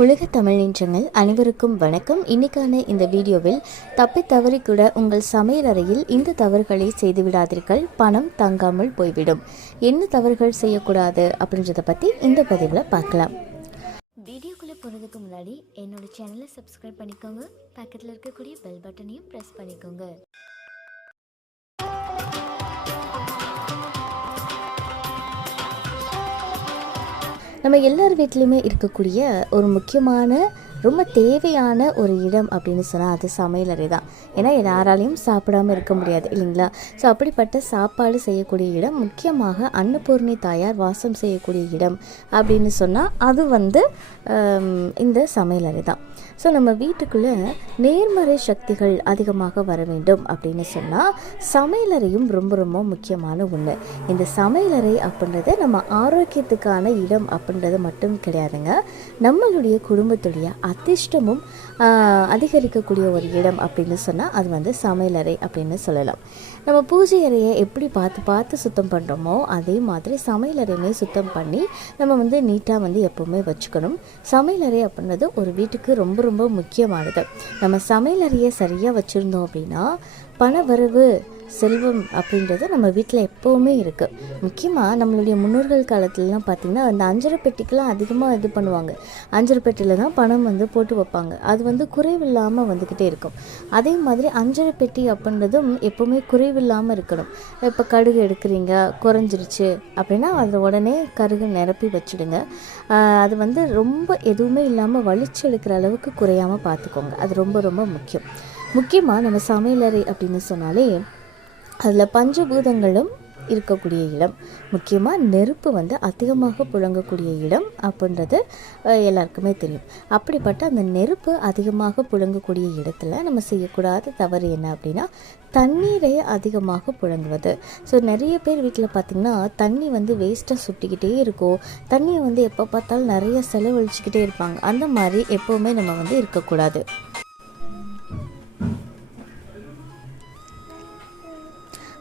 உலக தமிழ் நெஞ்சங்கள் அனைவருக்கும் வணக்கம். இன்னைக்கான இந்த வீடியோவில் தப்பி தவறி கூட உங்கள் சமையல் அறையில் இந்த தவறுகளை செய்துவிடாதீர்கள் பணம் தங்காமல் போய்விடும். என்ன தவறுகள் செய்யக்கூடாது அப்படின்றத பற்றி இந்த பதிவில் பார்க்கலாம். வீடியோக்குள்ளே போகிறதுக்கு முன்னாடி என்னோட சேனலை சப்ஸ்கிரைப் பண்ணிக்கோங்க. பக்கத்தில் இருக்கக்கூடிய பெல் பட்டனையும் ப்ரெஸ் பண்ணிக்கோங்க. நம்ம எல்லார் வீட்லேயுமே இருக்கக்கூடிய ஒரு முக்கியமான ரொம்ப தேவையான ஒரு இடம் அப்படின்னு சொன்னால் அது சமையலறை தான் ஏன்னா யாராலையும் சாப்பிடாம இருக்க முடியாது இல்லைங்களா? ஸோ அப்படிப்பட்ட சாப்பாடு செய்யக்கூடிய இடம் முக்கியமாக அன்னபூர்ணி தாயார் வாசம் செய்யக்கூடிய இடம் அப்படின்னு சொன்னால் அது வந்து இந்த சமையலறை தான் ஸோ நம்ம வீட்டுக்குள்ளே நேர்மறை சக்திகள் அதிகமாக வர வேண்டும் அப்படின்னு சொன்னால் சமையலறையும் ரொம்ப ரொம்ப முக்கியமான ஒன்று இந்த சமையலறை அப்படின்றது நம்ம ஆரோக்கியத்துக்கான இடம் அப்படின்றது மட்டும் கிடையாதுங்க. நம்மளுடைய குடும்பத்துடைய அதிர்ஷ்டமும் அதிகரிக்கக்கூடிய ஒரு இடம் அப்படின்னு சொன்னால் அது வந்து சமையலறை அப்படின்னு சொல்லலாம். நம்ம பூஜை அறையை எப்படி பார்த்து பார்த்து சுத்தம் பண்ணுறோமோ அதே மாதிரி சமையலறையுமே சுத்தம் பண்ணி நம்ம வந்து நீட்டாக வந்து எப்போவுமே வச்சுக்கணும். சமையலறை அப்படின்றது ஒரு வீட்டுக்கு ரொம்ப ரொம்ப முக்கியமானது. நம்ம சமையலறையை சரியாக வச்சுருந்தோம் அப்படின்னா பண வரவு செல்வம் அப்படின்றது நம்ம வீட்டில் எப்போவுமே இருக்குது முக்கியமாக நம்மளுடைய முன்னோர்கள் காலத்துலலாம் பார்த்திங்கன்னா அந்த அஞ்சரை பெட்டிக்கெலாம் அதிகமாக இது பண்ணுவாங்க. அஞ்சரை பெட்டியில் தான் பணம் வந்து போட்டு வைப்பாங்க. அது வந்து குறைவில்லாமல் வந்துக்கிட்டே இருக்கும். அதே மாதிரி அஞ்சரை பெட்டி அப்படின்றதும் எப்போவுமே குறைவில்லாமல் இருக்கணும். இப்போ கடுகு எடுக்கிறீங்க குறைஞ்சிருச்சு அப்படின்னா அதை உடனே கருகு நிரப்பி வச்சுடுங்க. அது வந்து ரொம்ப எதுவுமே இல்லாமல் வலிச்சு எடுக்கிற அளவுக்கு குறையாமல் பார்த்துக்கோங்க அது ரொம்ப ரொம்ப முக்கியம். முக்கியமாக நம்ம சமையலறை அப்படின்னு சொன்னாலே அதில் பஞ்சபூதங்களும் இருக்கக்கூடிய இடம். முக்கியமாக நெருப்பு வந்து அதிகமாக புழங்கக்கூடிய இடம் அப்படின்றது எல்லாருக்குமே தெரியும். அப்படிப்பட்ட அந்த நெருப்பு அதிகமாக புழங்கக்கூடிய இடத்துல நம்ம செய்யக்கூடாத தவறு என்ன அப்படின்னா தண்ணீரை அதிகமாக புழங்குவது. ஸோ நிறைய பேர் வீட்டில் பார்த்திங்கன்னா தண்ணி வந்து வேஸ்ட்டாக சுட்டிக்கிட்டே இருக்கும். தண்ணியை வந்து எப்போ பார்த்தாலும் நிறைய செலவழிச்சிக்கிட்டே இருப்பாங்க. அந்த மாதிரி எப்போவுமே நம்ம வந்து இருக்கக்கூடாது.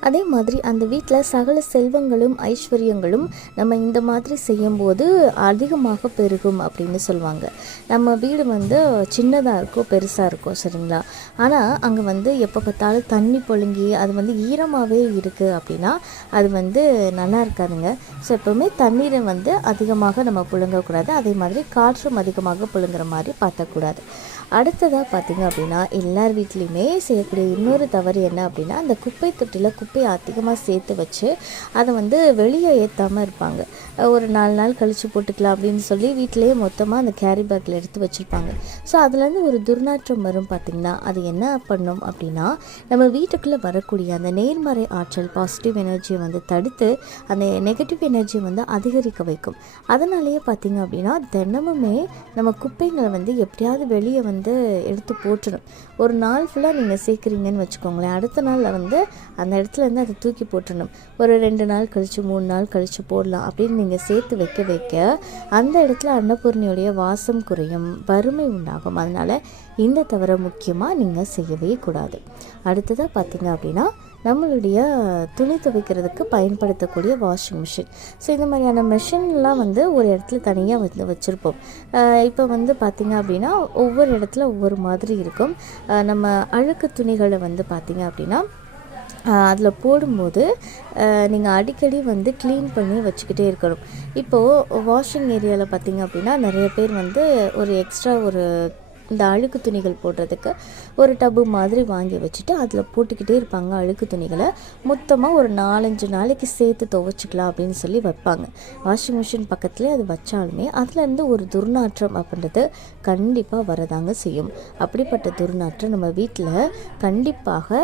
அதே மாதிரி அந்த வீட்டில் சகல செல்வங்களும் ஐஸ்வர்யங்களும் நம்ம இந்த மாதிரி செய்யும்போது அதிகமாக பெருகும் அப்படின்னு சொல்லுவாங்க நம்ம வீடு வந்து சின்னதாக இருக்கும் பெருசாக இருக்கும் சரிங்களா? ஆனால் அங்கே வந்து எப்போ பார்த்தாலும் தண்ணி பொழுங்கி அது வந்து ஈரமாகவே இருக்குது அப்படின்னா அது வந்து நல்லா இருக்காதுங்க. ஸோ எப்போவுமே தண்ணீரை வந்து அதிகமாக நம்ம புழுங்கக்கூடாது. அதே மாதிரி காற்றும் அதிகமாக புழுங்குற மாதிரி பார்த்தக்கூடாது அடுத்ததாக பார்த்தீங்க அப்படின்னா எல்லார் வீட்லேயுமே செய்யக்கூடிய இன்னொரு தவறு என்ன அப்படின்னா அந்த குப்பை தொட்டியில் குப்பையை அதிகமாக சேர்த்து வச்சு அதை வந்து வெளியே ஏற்றாமல் இருப்பாங்க. ஒரு நாலு நாள் கழித்து போட்டுக்கலாம் அப்படின்னு சொல்லி வீட்டிலேயே மொத்தமாக அந்த கேரி பேக்கில் எடுத்து வச்சுருப்பாங்க. ஸோ அதுலேருந்து ஒரு துர்நாற்றம் வரும் பார்த்திங்கன்னா அது என்ன பண்ணும் அப்படின்னா நம்ம வீட்டுக்குள்ளே வரக்கூடிய அந்த நேர்மறை ஆற்றல் பாசிட்டிவ் எனர்ஜியை வந்து தடுத்து அந்த நெகட்டிவ் எனர்ஜியை வந்து அதிகரிக்க வைக்கும். அதனாலேயே பார்த்தீங்க அப்படின்னா தினமுமே நம்ம குப்பைங்களை வந்து எப்படியாவது வெளியே வந்து வந்து எடுத்து போட்டுடும். ஒரு நாள் ஃபுல்லாக நீங்கள் சேர்க்குறீங்கன்னு வச்சுக்கோங்களேன். அடுத்த நாளில் வந்து அந்த இடத்துல இருந்து அதை தூக்கி போட்டுடணும். ஒரு ரெண்டு நாள் கழித்து மூணு நாள் கழித்து போடலாம் அப்படின்னு நீங்கள் சேர்த்து வைக்க வைக்க அந்த இடத்துல அன்னபூர்ணியுடைய வாசம் குறையும் வறுமை உண்டாகும். அதனால் இந்த தவிர முக்கியமாக நீங்கள் செய்யவே கூடாது. அடுத்ததாக பார்த்தீங்க அப்படின்னா நம்மளுடைய துணி துவைக்கிறதுக்கு பயன்படுத்தக்கூடிய வாஷிங் மிஷின் ஸோ இந்த மாதிரியான மிஷின்லாம் வந்து ஒரு இடத்துல தனியாக வந்து வச்சுருப்போம். இப்போ வந்து பார்த்திங்க அப்படின்னா ஒவ்வொரு இடத்துல ஒவ்வொரு மாதிரி இருக்கும். நம்ம அழுக்கு துணிகளை வந்து பார்த்திங்க அப்படின்னா அதில் போடும்போது நீங்கள் அடிக்கடி வந்து க்ளீன் பண்ணி வச்சுக்கிட்டே இருக்கணும். இப்போது வாஷிங் ஏரியாவில் பார்த்திங்க அப்படின்னா நிறைய பேர் வந்து ஒரு எக்ஸ்ட்ரா ஒரு இந்த அழுக்கு துணிகள் போடுறதுக்கு ஒரு டப்பு மாதிரி வாங்கி வச்சுட்டு அதில் போட்டுக்கிட்டே இருப்பாங்க அழுக்கு துணிகளை. மொத்தமாக ஒரு நாலஞ்சு நாளைக்கு சேர்த்து துவைச்சிக்கலாம் அப்படின்னு சொல்லி வைப்பாங்க. வாஷிங் மிஷின் பக்கத்துலேயே அது வச்சாலுமே அதுலேருந்து ஒரு துர்நாற்றம் அப்படின்றது கண்டிப்பாக வரதாங்க செய்யும். அப்படிப்பட்ட துர்நாற்றம் நம்ம வீட்டில் கண்டிப்பாக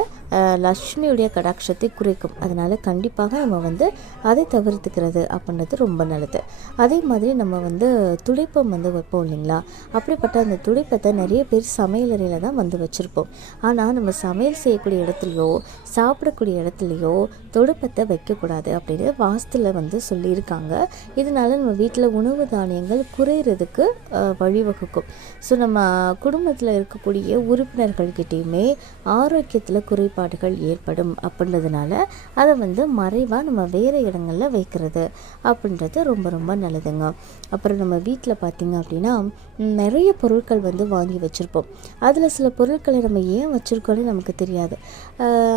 லக்ஷ்மியுடைய கடாட்சத்தை குறைக்கும். அதனால் கண்டிப்பாக நம்ம வந்து அதை தவிர்த்துக்கிறது அப்படின்றது ரொம்ப நல்லது. அதே மாதிரி நம்ம வந்து துடைப்பம் வந்து வைப்போம் இல்லைங்களா? அப்படிப்பட்ட அந்த துடைப்பத்தை நிறைய பேர் சமையலறையில் தான் வந்து வச்சு வச்சுருப்போம் ஆனால் நம்ம சமையல் செய்யக்கூடிய இடத்துலையோ சாப்பிடக்கூடிய இடத்துலையோ தொடுப்பத்தை வைக்கக்கூடாது அப்படின்னு வாஸ்துல வந்து சொல்லியிருக்காங்க. இதனால நம்ம வீட்டில் உணவு தானியங்கள் குறையிறதுக்கு வழிவகுக்கும். ஸோ நம்ம குடும்பத்தில் இருக்கக்கூடிய உறுப்பினர்கள்கிட்டையுமே ஆரோக்கியத்தில் குறைபாடுகள் ஏற்படும் அப்படின்றதுனால அதை வந்து மறைவாக நம்ம வேறு இடங்களில் வைக்கிறது அப்படின்றது ரொம்ப ரொம்ப நல்லதுங்க. அப்புறம் நம்ம வீட்டில் பார்த்திங்க அப்படின்னா நிறைய பொருட்கள் வந்து வாங்கி வச்சுருப்போம். அதில் சில பொருட்கள் நம்ம ஏன் வச்சுருக்கோன்னு நமக்கு தெரியாது.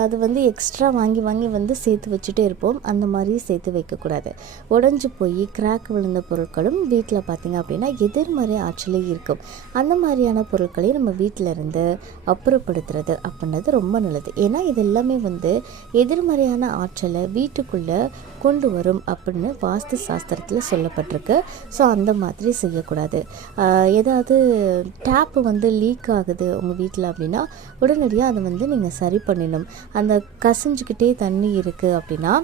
அது வந்து எக்ஸ்ட்ரா வாங்கி வாங்கி வந்து சேர்த்து வச்சுட்டே இருப்போம். அந்த மாதிரி சேர்த்து வைக்கக்கூடாது. உடஞ்சி போய் கிராக் விழுந்த பொருட்களும் வீட்டில் பார்த்திங்க அப்படின்னா எதிர்மறை ஆற்றலே இருக்கும் அந்த மாதிரியான பொருட்களை நம்ம வீட்டில் இருந்து அப்புறப்படுத்துறது அப்படின்றது ரொம்ப நல்லது. ஏன்னா இது எல்லாமே வந்து எதிர்மறையான ஆற்றலை வீட்டுக்குள்ளே கொண்டு வரும் அப்படின்னு வாஸ்து சாஸ்திரத்தில் சொல்லப்பட்டிருக்கு. ஸோ அந்த மாதிரி செய்யக்கூடாது. ஏதாவது டேப்பு வந்து லீக் ஆகுது உங்கள் வீட்டில் அப்படின்னா உடனடியாக அதை வந்து நீங்கள் சரி பண்ணிடணும் அந்த கசிஞ்சுக்கிட்டே தண்ணி இருக்குது அப்படின்னா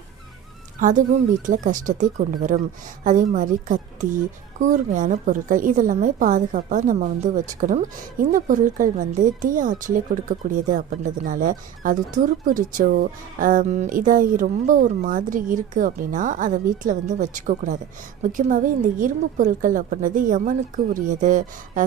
அதுவும் வீட்டில் கஷ்டத்தை கொண்டு வரும். அதே மாதிரி கத்தி கூர்மையான பொருட்கள். இதெல்லாமே பாதுகாப்பாக நம்ம வந்து வச்சுக்கணும். இந்த பொருட்கள் வந்து தீய ஆற்றலை கொடுக்கக்கூடியது அப்படின்றதுனால அது துருப்புரிச்சோ இதாகி ரொம்ப ஒரு மாதிரி இருக்குது அப்படின்னா அதை வீட்டில் வந்து வச்சுக்கக்கூடாது முக்கியமாகவே இந்த இரும்பு பொருட்கள் அப்படின்றது யமனுக்கு உரியது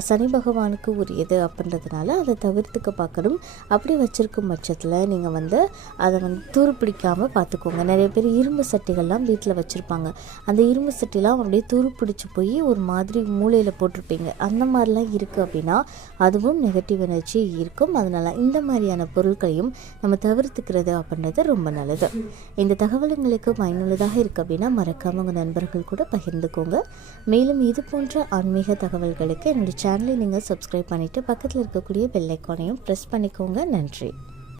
சனி பகவானுக்கு உரியது அப்படின்றதுனால அதை தவிர்த்துக்க பார்க்கணும். அப்படி வச்சிருக்கும் பட்சத்தில் நீங்கள் வந்து அதை வந்து துருப்பிடிக்காமல் பார்த்துக்கோங்க. நிறைய பேர் இரும்பு சட்டிகள்லாம் வீட்டில் வச்சுருப்பாங்க. அந்த இரும்பு சட்டிலாம் அப்படியே துருப்பிடிச்சு போய் ஒரு மாதிரி மூலையில் போட்டிருப்பீங்க. அந்த மாதிரிலாம் இருக்குது அப்படின்னா அதுவும் நெகட்டிவ் எனர்ஜி இருக்கும். அதனால் இந்த மாதிரியான பொருட்களையும் நம்ம தவிர்த்துக்கிறது அப்படின்றது ரொம்ப நல்லது. இந்த தகவல் உங்களுக்கு பயனுள்ளதாக இருக்குது அப்படின்னா மறக்காம உங்கள் நண்பர்கள் கூட பகிர்ந்துக்கோங்க. மேலும் இது போன்ற ஆன்மீக தகவல்களுக்கு என்னுடைய சேனலை நீங்கள் சப்ஸ்கிரைப் பண்ணிவிட்டு பக்கத்தில் இருக்கக்கூடிய பெல்லைக்கானையும் ப்ரெஸ் பண்ணிக்கோங்க. நன்றி.